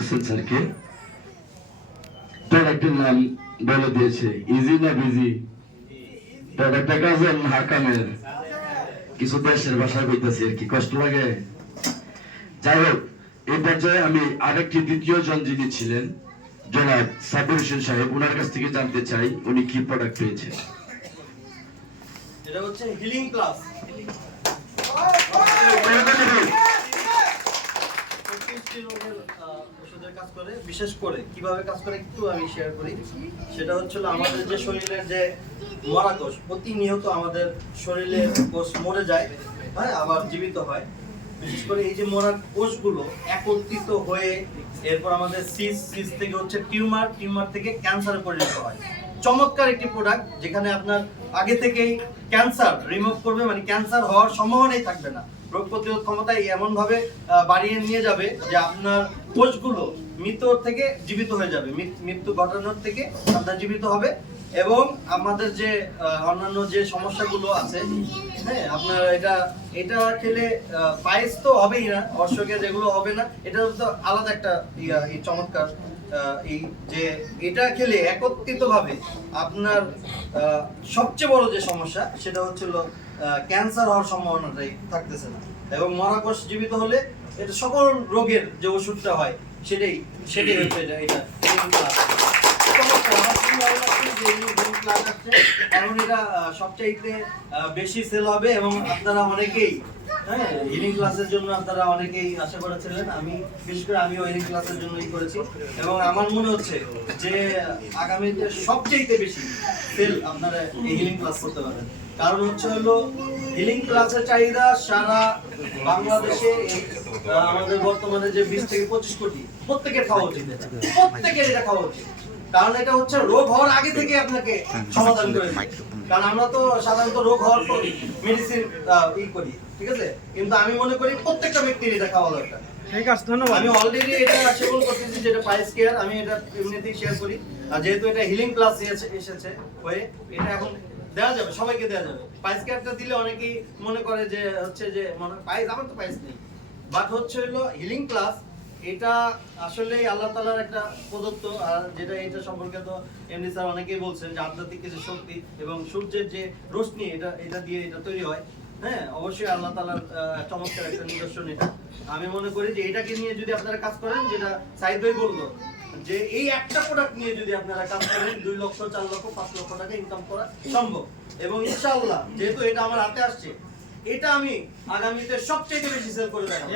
হোসেন স্যারকে। প্রোডাক্টের নাম বলে দিয়েছে ইজি না বিজি? প্রোডাক্টটা কাজল হাকামের কিছু দেশের ভাষা কইতাছি আর কি কষ্ট লাগে। যাই হোক এই পর্যায়ে আমি আরেকটি দ্বিতীয় জন যিনি ছিলেন জনাব সাবির হোসেন সাহেব ওনার কাছ থেকে জানতে চাই উনি কি প্রোডাক্ট পেয়েছেন। এটা হচ্ছে হিলিং প্লাস পঁচিশটি রোগের ওষুধের আমাদের শরীরে কোষ মরে যায় হ্যাঁ আবার জীবিত হয়। বিশেষ করে এই যে মরা কোষগুলো একত্রিত হয়ে এরপর আমাদের সিস সিস থেকে হচ্ছে টিউমার টিউমার থেকে ক্যান্সারে পরিণত হয়। চমৎকার একটি প্রোডাক্ট যেখানে আপনার আগে থেকেই ক্যান্সার রিমুভ করবে মানে ক্যান্সার হওয়ার সম্ভাবনাই থাকবে না। রোগ প্রতিরোধ ক্ষমতায় এমন ভাবে বাড়িয়ে নিয়ে যাবে যে আপনার কোষগুলো মৃত থেকে জীবিত হয়ে যাবে। মৃত্যু ঘটানোর থেকে আপনার জীবিত হবে এবং আমাদের যে অন্যান্য যে সমস্যাগুলো আছে হ্যাঁ আপনার এটা এটা খেলে পায়েস তো হবেই না অর্শকে যেগুলো হবে না এটা তো আলাদা একটা এই চমৎকার এই যে এটা খেলে একত্রিত ভাবে আপনার সবচেয়ে বড় যে সমস্যা, সেটা হচ্ছিল ক্যান্সার হওয়ার সম্ভাবনাটাই থাকতেছে না। এবং মরাকোষ জীবিত হলে এটা সকল রোগের যে ওষুধটা হয়, সেটাই সেটাই হচ্ছে এটা বেশি সেল হবে এবং আপনারা অনেকেই হ্যাঁ ক্লাসের জন্য আপনারা অনেকেই আশা করেছিলেন। আমি, বিশেষ করে আমিও ক্লাসের জন্যই করেছি। এবং আমার মনে হচ্ছে যে বেশি সেল আপনারা এই হিলিং ক্লাস করতে পারবেন। কারণ হচ্ছে হলো হিলিং ক্লাসের চাহিদা সারা বাংলাদেশে আমাদের বর্তমানে যে বিশ থেকে পঁচিশ কোটি প্রত্যেকের খাওয়া উচিত প্রত্যেকের এটা খাওয়া উচিত। কারণ এটা হচ্ছে রোগ হওয়ার আগে থেকে আপনাকে সমাধান করে কারণ আমরা তো সাধারণত রোগ হওয়ার পর মেডিসিন ই করি ঠিক আছে? কিন্তু আমি মনে করি প্রত্যেকটা ব্যক্তির এটা খাওয়া দরকার। ঠিক আছে ধন্যবাদ। আমি অলরেডি এটা সেবন করতেছি যেটা পাইস কেয়ার আমি এটা এমনিতেই শেয়ার করি। আর যেহেতু এটা হিলিং প্লাস এসেছে হয়ে এটা এখন দেওয়া যাবে, সবাইকে দেওয়া যাবে। পাইস দিলে অনেকেই মনে করে যে হচ্ছে যে মনে পাইস আমার তো পাইস নেই। বাট হচ্ছে হলো হিলিং প্লাস এটা আসলে আল্লাহ তালার একটা প্রদত্ত, আর যেটা এটা সম্পর্কে তো এমনি স্যার অনেকেই বলছেন যে আধ্যাত্মিক কিছু শক্তি এবং সূর্যের যে রশ্মি এটা এটা দিয়ে এটা তৈরি হয়। হ্যাঁ অবশ্যই আল্লাহ তালার চমৎকার একটা নিদর্শন এটা। আমি মনে করি যে এটাকে নিয়ে যদি আপনারা কাজ করেন, যেটা সাইদ ভাই বলল যে এই একটা প্রোডাক্ট নিয়ে যদি আপনারা কাজ করেন, দুই লক্ষ, চার লক্ষ, পাঁচ লক্ষ টাকা ইনকাম করা সম্ভব। এবং ইনশাআল্লাহ, যেহেতু এটা আমার হাতে আসছে, এটা আমি আগামীতে সবচেয়ে বেশি সেল করে দেখাবো।